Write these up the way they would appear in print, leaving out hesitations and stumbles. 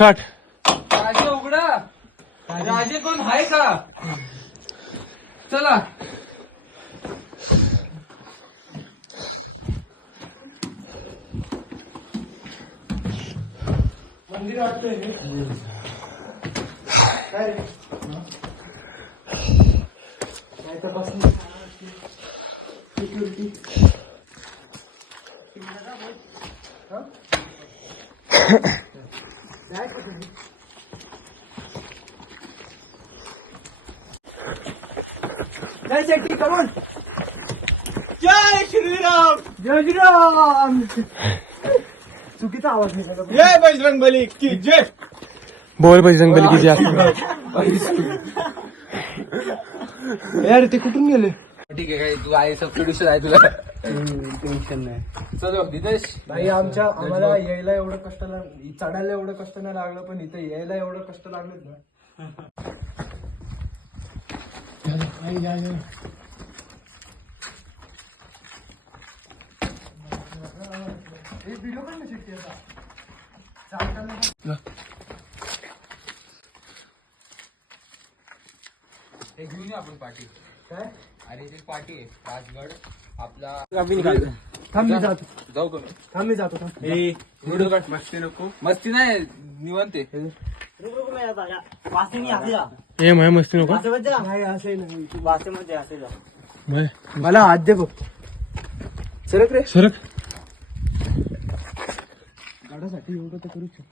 Start. राजे उघडा. राजे कोण आहे का? चला. मंदिर वाटतंय काय रे? काय तपासणी सिक्युरिटी जय शेट्टी कमोन. जय श्रीराम. जय श्रीराम. चुकीचा आवाज निघाला. जय बजरंगबली की जय. बोल बजरंगबली की जय. यार ते कुठून गेले? ठीक आहे काय तू आहे सबसिडी आहे तुला टेन्शन नाही. चलो दिनेश नाही आम्हाला यायला एवढं कष्ट चढायला एवढं कष्ट नाही लागलं पण इथे यायला एवढं कष्ट लागलेत ना. व्हिडिओ पण नाही शिकते हे घेऊन ये आपण पाठी. काय अरे ती पाठी आहे राजगड आपला. थांब मी जातो. जाऊ का मी? थांब मी जातो. थांब व्हिडिओ काढ. मस्ती नको. मस्ती नाही निवांत आहे. ए माय मस्ती नको. नाही असंही नाही. माय मला हात दे बघ. सरक रे. सरक. गाडासाठी एवढं तर करू शकतो.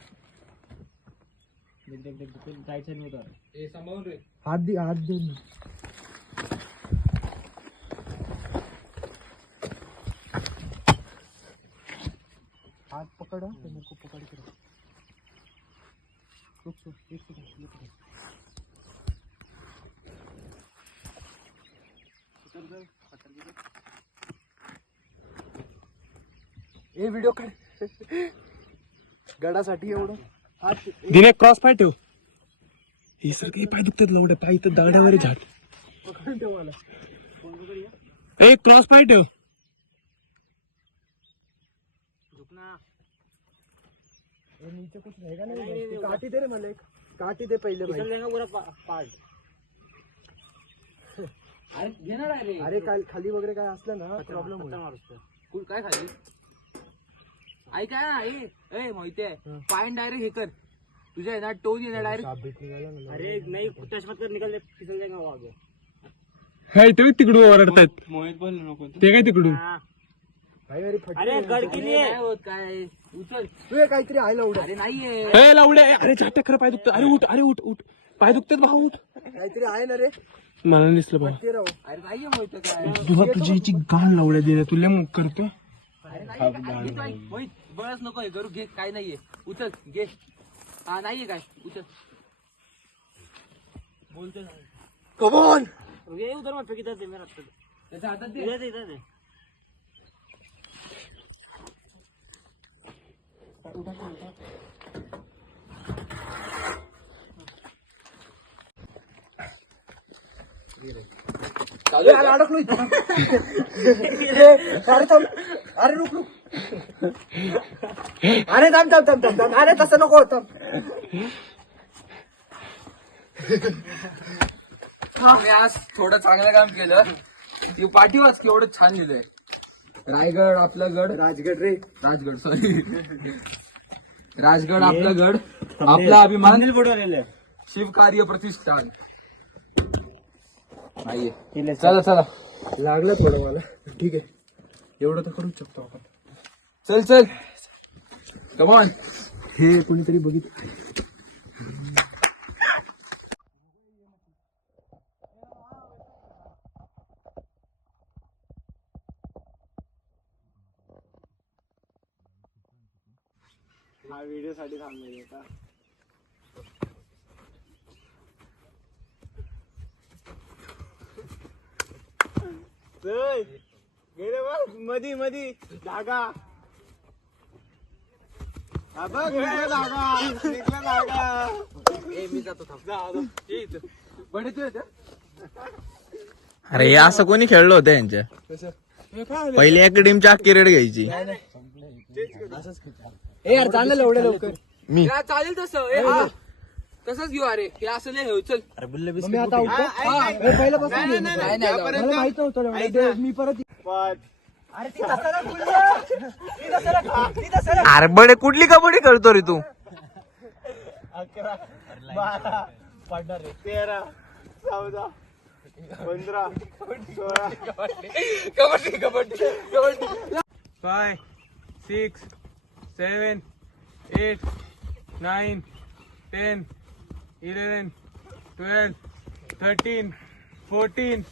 हे सांभाळून रे. हात दे ना. हात पकड. नको पकड कर. ए व्हिडिओ काढ. गडासाठी एवढं हात. दिने क्रॉस पाय ठेव. हे सर काही पाय दुखतात लवडे. पाय इथं दाड्यावर झाड. पकडून ठेव मला. ए क्रॉस पाय ठेव. नीचे कुछ रहेगा नहीं. काटी दे रे मला एक. काटी दे पहिले भाई. घेणार आहे रे. अरे काय खाली वगैरे काय असलं ना प्रॉब्लेम कुल काय खाली ऐका ना. ए माहितीये पाय डायरेक्ट हे कर. तुझ्या येणार टोन येणार डायरेक्ट. अरे नाही चष्मात निकल फिसल जाएगा वो आगे. हाय ते तिकडून ओरडतायत. मोहित बोल नको. ते काय तिकडून. अरे गडकिनी काय होत काय उचल. तू काहीतरी आहे लावड. अरे नाहीये. ए लावडे. अरे झाट खरं पाय दुखतात. अरे उठ. पाय दुखतात भाऊ उठ. काहीतरी आहे ना रे. मला दिसलं भाऊ. ते राहू. अरे नाहीये मोहित काय. तुझी याची गाण लावड्या दिल्या तुला मुक करतो. अरे नाहीये काय. मोहित बळच नको हे करू. घे काय नाहीये. उचल घे. हा नाहीये काय. उचल. बोलतो कमॉन. उधर मत फेकी दे मेरा. त्याच्या हातात दे. अडकलो इथं. अरे थांब. अरे रुक. अरे थांब. अरे तसं नको होतं. मी आज थोडं चांगलं काम केलं. ती पाठी वाच केवढं छान लिहिलंय. रायगड आपला गड. राजगड सॉरी. राजगड आपला गड. आपला अभिमान. शिवकार्य प्रतिष्ठान. नाहीये. चला लागलं थोडं मला. ठीक आहे एवढं तर करूच शकतो आपण. चल कमॉन. हे कोणीतरी बघितलं. हा व्हिडिओ साठी थांबलेला का. गेले बघ मधी धागा. मी जातो थांब. बडे तू येते. अरे असं कोणी खेळलं होतं यांच्या पहिली एक टीमची अख्खी रेड घ्यायची. ए यार चाललं एवढ्या लवकर. मी या चालेल तसं ए, हा. तसंच घेऊ अरे हे असं नाही घेऊ चल मग मी आता आउट का? हे पहिल्यापासून घेऊ. नाही, नाही, मला माहित नव्हतं एवढं. मी परत अरे बडे कुठली कबड्डी खेळतो रे तू? 12 पडणार 13 14 15 16 कबड्डी कबड्डी कबड्डी 5 6 7 8 9 10 11 12 13 14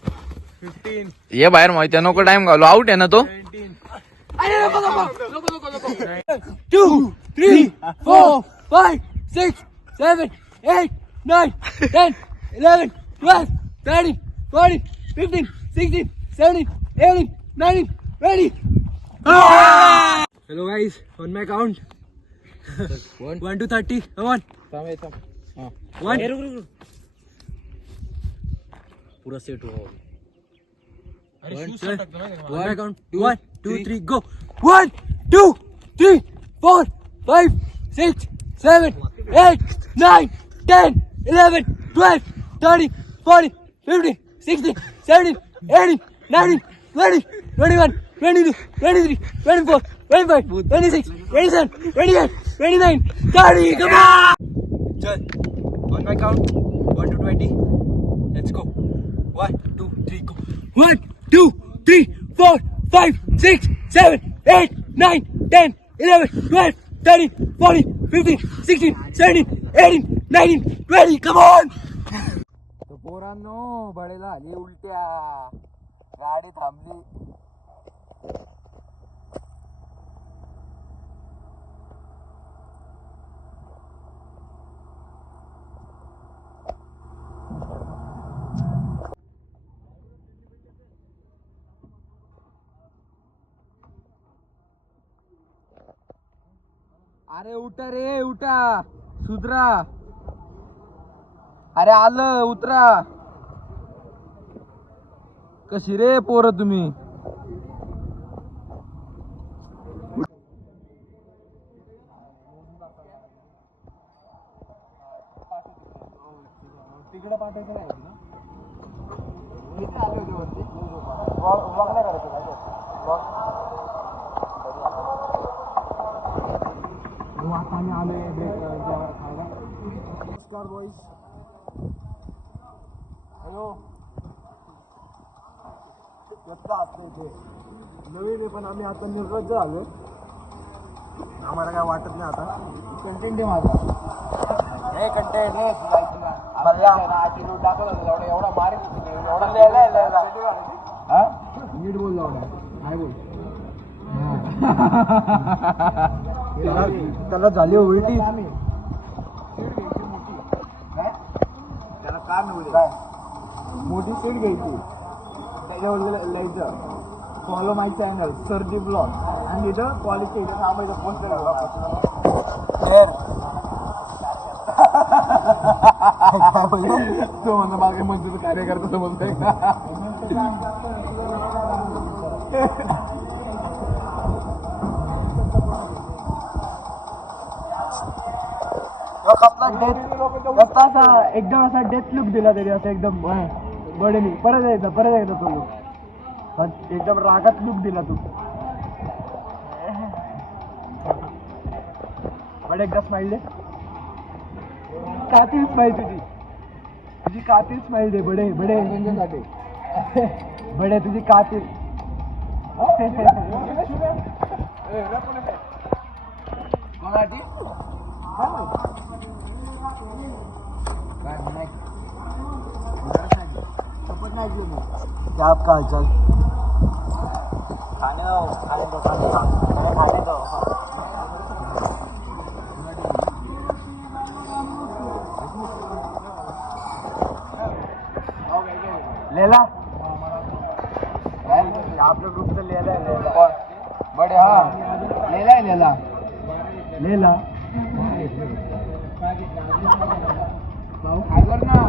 15 ये बाहेर माहिती नको टाइम घालू. आउट आहे ना तो. 17 अरे नको नको नको नको नको 2 3 4 5 6 7 8 9 10 11 12 13 14 15 16 17 18 19 20 Hello guys, on my count. 1 to 30. Come on. 1. पूरा सेट हो. On my count. 1 2 3 go. 1 2 3 4 5 6 7 8 9 10 11 12 13 14 15 16 17 18 19 20 21 22 23 24 25 26 27 28 29 30 come on Chal. On my count. 1 to 20. Let's go. 1 2 3 go. 1 2 3 4 5 6 7 8 9 10 11 12 13 14 15 16 17 18 19 20 come on पोरांनो बडेला आली उलट्या गाडी थांबली अरे उठा रे उठा सुधरा अरे आलं उतरा कशी रे पोरं तुम्ही तिकडे पाठवायचं नाही आता आम्ही आलोय नमस्कार बॉईज हॅलो नवीन आहे पण आम्ही आता निर्लज्ज झालो आम्हाला काय वाटत नाही आता कंटेंट आहे माझा हे कंटेंट एवढा मारेल एवढा लिहायला नीट बोल एवढा काय बोल त्याला झाली उलटी त्याला काय काय मोठी सीट घ्यायची त्याच्यावर लिहायचं फॉलो माय चॅनल सरजी ब्लॉग आणि इथं क्वालिटी इथं थांबायचं पोस्टर तो म्हणतो मला मंचूचं कार्यकर्ता समजतोय एकदम असा डेथ लुक दिला तरी असं एकदम बडेनी परत यायचा तो लुक एकदम रागात लुक दिला तू बडे एकदा स्माइल दे कातील स्माइल तुझी कातील स्माइल दे बडे बडे बडे तुझी कातील कोणाची क्या आपका हालचाल खाने दो लेला आप लोग ग्रुप से लेला है बड़े हाँ लेला भाऊ ना